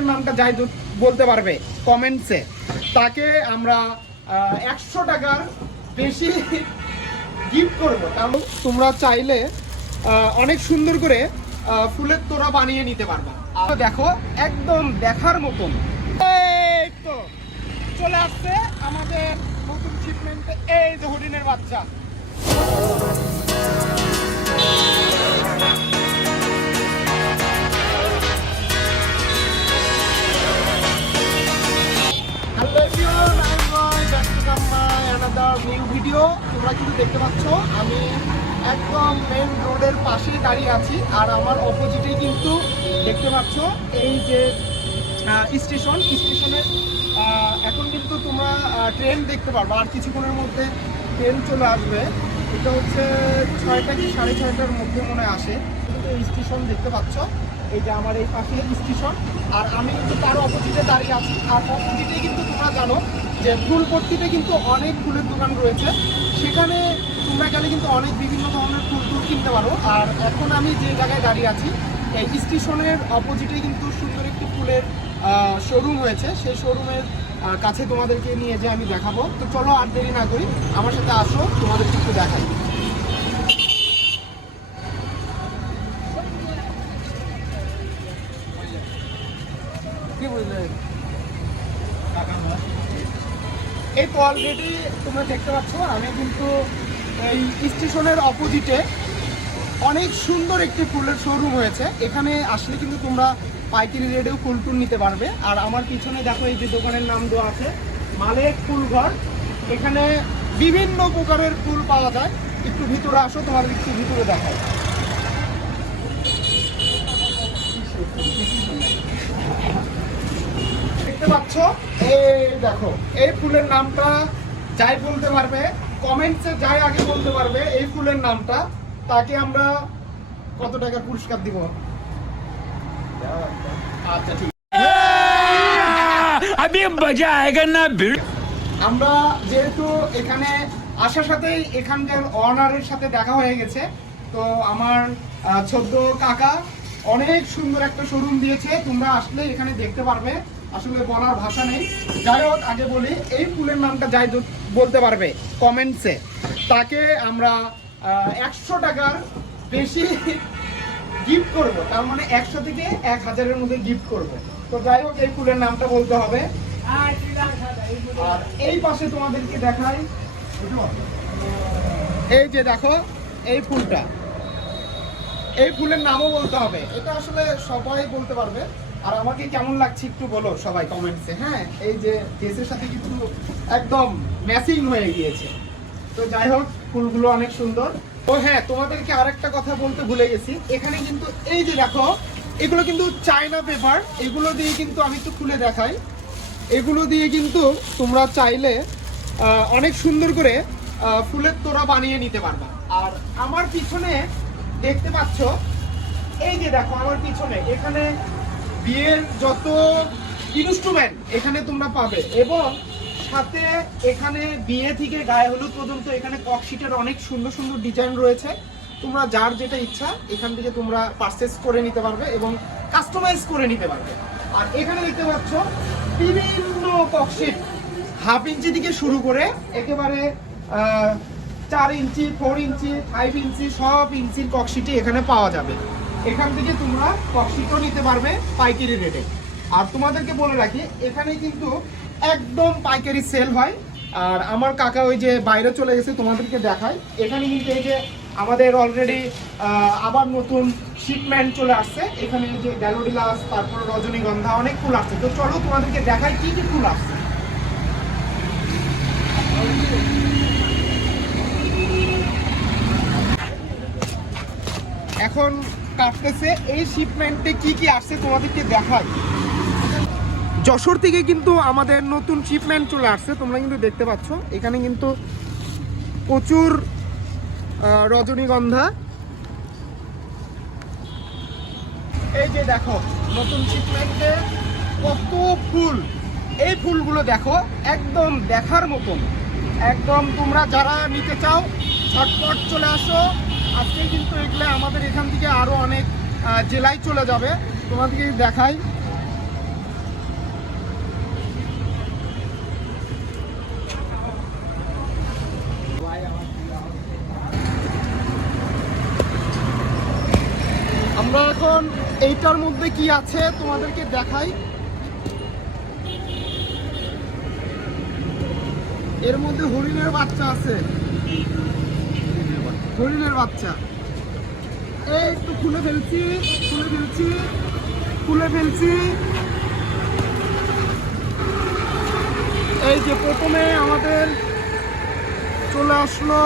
ফুলের নামটা যাই বলতে পারবে কমেন্টসে, তাকে আমরা 100 টাকার বেশি গিফট করবো। কারণ তোমরা চাইলে অনেক সুন্দর করে ফুলের তোড়া বানিয়ে নিতে পারবা। আর দেখো একদম দেখার মতন। এই তো চলে আসছে আমাদের নতুন শিপমেন্টে এই যে হরিণের বাচ্চা। New video. তোমরা কিন্তু দেখতে পাচ্ছ আমি একদম মেন রোডের পাশেই দাঁড়িয়ে আছি, আর আমার অপোজিটেই কিন্তু দেখতে পাচ্ছ এই যে স্টেশনের এখন কিন্তু তোমরা ট্রেন দেখতে পারবে, আর কিছুক্ষণের মধ্যে ট্রেন চলে আসবে। এটা হচ্ছে 6টা কি 6:30টার মধ্যে মনে হয় আসে। এই স্টেশন দেখতে পাচ্ছ, এই যে আমার এই পাশে স্টেশন, আর আমি কিন্তু তার অপোজিটে দাঁড়িয়ে আছি। আর অপোজিটে কিন্তু তোমরা জানো যে ফুলপট্টিতে কিন্তু অনেক ফুলের দোকান রয়েছে, সেখানে তোমরা গেলে কিন্তু অনেক বিভিন্ন ধরনের ফুল কিনতে পারো। আর এখন আমি যে জায়গায় দাঁড়িয়ে আছি এই স্টেশনের অপোজিটে কিন্তু সুন্দর একটি ফুলের শোরুম হয়েছে। সেই শোরুমের কাছে তোমাদেরকে নিয়ে যে আমি দেখাবো। তো চলো আর দেরি না করি, আমার সাথে আসো, তোমাদেরকে একটু দেখাই। কি বুঝলে, এই তো অলরেডি তোমরা দেখতে পাচ্ছ আমি কিন্তু এই স্টেশনের অপোজিটে অনেক সুন্দর একটি ফুলের শোরুম হয়েছে। এখানে আসলে কিন্তু তোমরা পাইকারি রেটেও ফুল টুল নিতে পারবে। আর আমার পিছনে দেখো এই যে দোকানের নাম দেওয়া আছে মালেক ফুলঘর। এখানে বিভিন্ন প্রকারের ফুল পাওয়া যায়। একটু ভিতরে আসো, তোমাদের একটু ভিতরে দেখায়। দেখতে পাচ্ছ এই দেখো এই ফুলের নামটা যাই বলতে পারবে কমেন্টসে, যাই আগে বলতে পারবে এই ফুলের নামটা, তাকে আমরা কত টাকার পুরস্কার দিব। আচ্ছা ঠিক আছে। আমরা যেহেতু এখানে আসার সাথেই এখানকার অনারের সাথে দেখা হয়ে গেছে, তো আমার ছোট্ট কাকা অনেক সুন্দর একটা শোরুম দিয়েছে। তোমরা আসলে এখানে দেখতে পারবে, আসলে বলার ভাষা নেই। যাই হোক আগে বলি, এই ফুলের নামটা যাই বলতে পারবে কমেন্টসে, তাকে আমরা 100 টাকার বেশি গিফট করব। তার মানে 100 থেকে 1000-এর মধ্যে গিফট করব। তো যাই হোক এই ফুলের নামটা বলতে হবে। আর এই পাশে তোমাদেরকে দেখাই, এই যে দেখো এই ফুলটা, এই ফুলের নামও বলতে হবে। এটা আসলে সবাই বলতে পারবে। আর আমাকে কেমন লাগছে একটু বলো সবাই কমেন্টসে। হ্যাঁ, এই যে ড্রেসের সাথে কিন্তু একদম ম্যাচিং হয়ে গিয়েছে। তো যাই হোক ফুলগুলো অনেক সুন্দর। ও হ্যাঁ, তোমাদেরকে আরেকটা কথা বলতে ভুলে গেছি, এখানে কিন্তু এই যে দেখো এগুলো কিন্তু চায়না পেপার। এগুলো দিয়ে কিন্তু আমি একটু খুলে দেখাই, এগুলো দিয়ে কিন্তু তোমরা চাইলে অনেক সুন্দর করে ফুলের তোড়া বানিয়ে নিতে পারবা। আর আমার পিছনে দেখতে পাচ্ছ এই যে দেখো আমার পিছনে এখানে বিয়ের যত ইনস্ট্রুমেন্ট এখানে তোমরা পাবে, এবং সাথে এখানে বিয়ে থেকে গায়ে হলুদ পর্যন্ত এখানে ককশিটের অনেক সুন্দর সুন্দর ডিজাইন রয়েছে। তোমরা যার যেটা ইচ্ছা এখান থেকে তোমরা পারচেস করে নিতে পারবে এবং কাস্টমাইজ করে নিতে পারবে। আর এখানে দেখতে পাচ্ছ বিভিন্ন ককশিট, 1/2 ইঞ্চি থেকে শুরু করে একেবারে 4 ইঞ্চি, 4 ইঞ্চি, 5 ইঞ্চি সব ইঞ্চির ককশিটই এখানে পাওয়া যাবে। এখান থেকে তোমরা ককশিটও নিতে পারবে পাইকারি রেটে। আর তোমাদেরকে বলে রাখি এখানে কিন্তু একদম পাইকারি সেল হয়। আর আমার কাকা ওই যে বাইরে চলে গেছে, তোমাদেরকে দেখায়। এখানে কিন্তু এই যে আমাদের অলরেডি আবার নতুন শিপমেন্ট চলে আসছে। এখানে যে গ্যালোডিলাস, তারপর রজনীগন্ধা, অনেক ফুল আসছে। তো চলো তোমাদেরকে দেখাই কি কি ফুল আসছে। এখন কাটতেছে এই শিপমেন্টে কি কি আসছে তোমাদেরকে দেখাই। যশোর থেকে কিন্তু আমাদের নতুন শিপমেন্ট চলে আসছে, তোমরা কিন্তু দেখতে পাচ্ছ। এখানে কিন্তু প্রচুর রজনীগন্ধা, এই যে দেখো নতুন শিপমেন্টে কত ফুল। এই ফুলগুলো দেখো একদম দেখার মতন, একদম তোমরা যারা নিতে চাও ঝটপট চলে আসো। আজকে কিন্তু এগুলো আমাদের এখান থেকে আরো অনেক জেলায় চলে যাবে। তোমাদেরকে দেখাই এখন এইটার মধ্যে কি আছে তোমাদেরকে দেখাই। এর মধ্যে হরিণের বাচ্চা আছে, হরিণের বাচ্চা। এই একটু খুলে ফেলছি, এই যে প্রথমে আমাদের চলে আসলো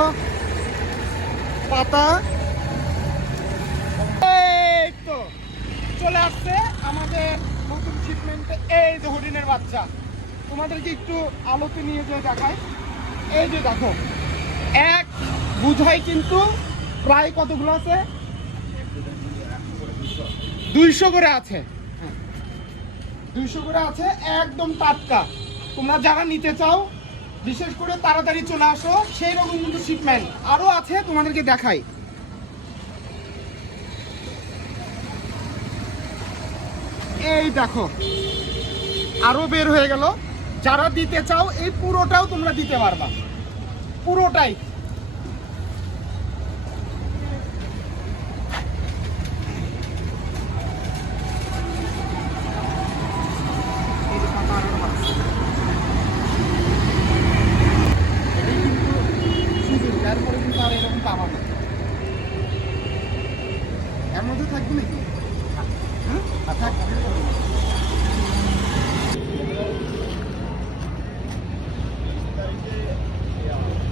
পাতা, এই তো চলে আসছে আমাদের নতুন শিপমেন্টে। এই যে হরিণের বাচ্চা, তোমাদেরকে একটু আলোতে নিয়ে যেয়ে দেখায়। এই যে দেখো, এক বুঝাই কিন্তু প্রায় কতগুলো আছে, 200 করে আছে, 200 করে আছে, একদম টাটকা। তোমরা যারা নিতে চাও বিশেষ করে তাড়াতাড়ি চলে আসো। সেই রকম কিন্তু শিপমেন্ট আরো আছে, তোমাদেরকে দেখাই। এই দেখো আরো বের হয়ে গেল। যারা দিতে চাও এই পুরোটাও তোমরা দিতে পারবা, পুরোটাই। তারপরে কিন্তু আর এরকম পাবা না। এর মধ্যে থাকবে নাকি?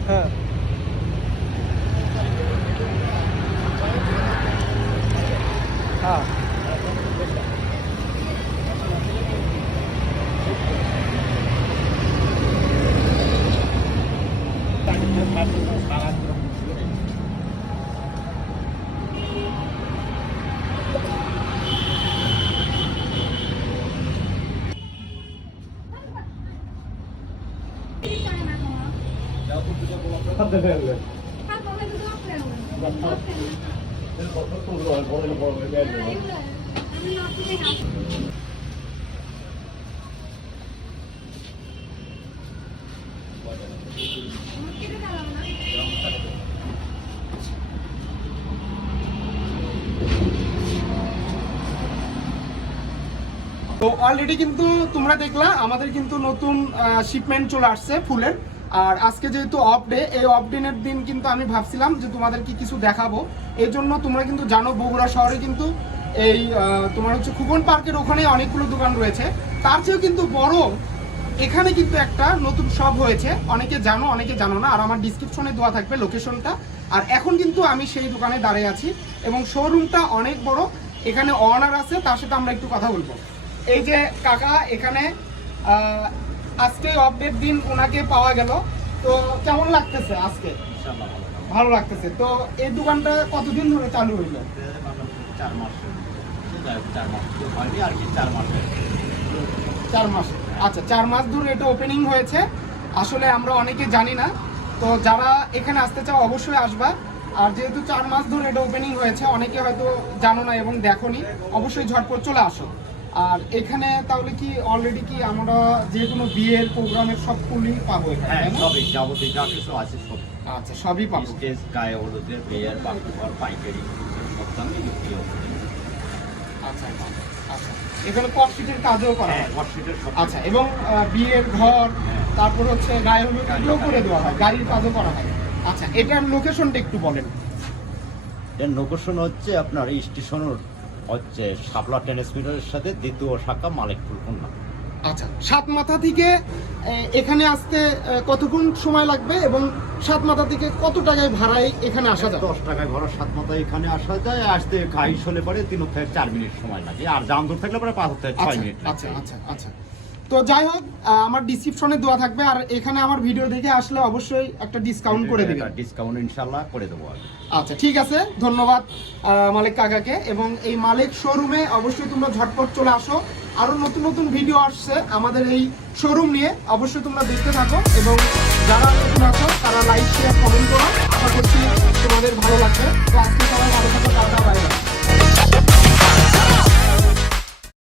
হ্যাঁ, হ্যাঁ। তো অলরেডি কিন্তু তোমরা দেখলা আমাদের কিন্তু নতুন শিপমেন্ট চলে আসছে ফুলের। আর আজকে যেহেতু অফ ডে, এই অফ ডের দিন কিন্তু আমি ভাবছিলাম যে তোমাদেরকে কিছু দেখাবো। এই জন্য তোমরা কিন্তু জানো বগুড়া শহরে কিন্তু এই তোমার হচ্ছে খুবন পার্কের ওখানে অনেকগুলো দোকান রয়েছে। তার চেয়েও কিন্তু বড় এখানে কিন্তু একটা নতুন শপ হয়েছে, অনেকে জানো অনেকে জানো না। আর আমার ডিসক্রিপশনে দেওয়া থাকবে লোকেশনটা। আর এখন কিন্তু আমি সেই দোকানে দাঁড়িয়ে আছি এবং শোরুমটা অনেক বড়। এখানে অনার আছে, তার সাথে আমরা একটু কথা বলবো। এই যে কাকা এখানে আজকে আপডেট দিন ওনাকে পাওয়া গেল, তো কেমন লাগতেছে আজকে? ভালো লাগতেছে। তো এই দোকানটা কতদিন ধরে চালু হইল? 4 মাস। 4 মাস। আচ্ছা, 4 মাস ধরে এটা ওপেনিং হয়েছে। আসলে আমরা অনেকে জানি না, তো যারা এখানে আসতে চাও অবশ্যই আসবা। আর যেহেতু 4 মাস ধরে এটা ওপেনিং হয়েছে, অনেকে হয়তো জানো না এবং দেখোনি, অবশ্যই ঝটপট চলে আসো। আর এখানে তাহলে কি অলরেডি কি আমরা যে কোনো বিয়ের প্রোগ্রামের সব ফুলই পাবো এখানে? হ্যাঁ, সবই যাবতীয় যা কিছু আছে সব। আচ্ছা, সবই পাবো। স্টেজ, গায়ে হলুদের, বিয়ের, বাকি পাইকারি সব দামে বিক্রি হবে। আচ্ছা আচ্ছা, এখানে কটশিটের কাজও করা হয়? কটশিটের সব। আচ্ছা, এবং বিয়ের ঘর, তারপর হচ্ছে গায়ে হলুদ এগুলো করে দেওয়া হয়, গাড়ির কাজও করা হয়। আচ্ছা, এটার লোকেশনটা একটু বলেন। এর লোকেশন হচ্ছে আপনার স্টেশনের হচ্ছে শাপলা টেনিস ফিল্ডের সাথে দ্বিতীয় শাখা মালিকপুর খুলনা। আচ্ছা, সাতমাথা থেকে এখানে আসতে কতক্ষণ সময় লাগবে এবং সাতমাথা থেকে কত টাকায় ভাড়ায় এখানে আসা যায়? 10 টাকায় ভাড়া সাতমাথা এখানে আসা যায়। আসতে খাইশ হলে পরে 3 থেকে 4 মিনিট সময় লাগে, আর জাম দূর থাকলে পরে 5 থেকে 6 মিনিট লাগে। আচ্ছা আচ্ছা আচ্ছা। তো যাই হোক, আমার ডিসক্রিপশনে দেওয়া থাকবে। আর এখানে আমার ভিডিও দেখে আসলে অবশ্যই একটা ডিসকাউন্ট করে দেবেন। ডিসকাউন্ট ইনশাআল্লাহ করে দেবো। আচ্ছা, ঠিক আছে, ধন্যবাদ মালিক কাকাকে। এবং এই মালিক শোরুমে অবশ্যই তোমরা ঝটপট চলে আসো। আরো নতুন নতুন ভিডিও আসছে আমাদের এই শোরুম নিয়ে, অবশ্যই তোমরা দেখতে থাকো। এবং যারা নতুন আছো তারা লাইক শেয়ার কমেন্ট করো, আশা করছি তোমাদের ভালো লাগবে। তো আজকে সবাই ভালো থাকো, টাটা, বাই বাই।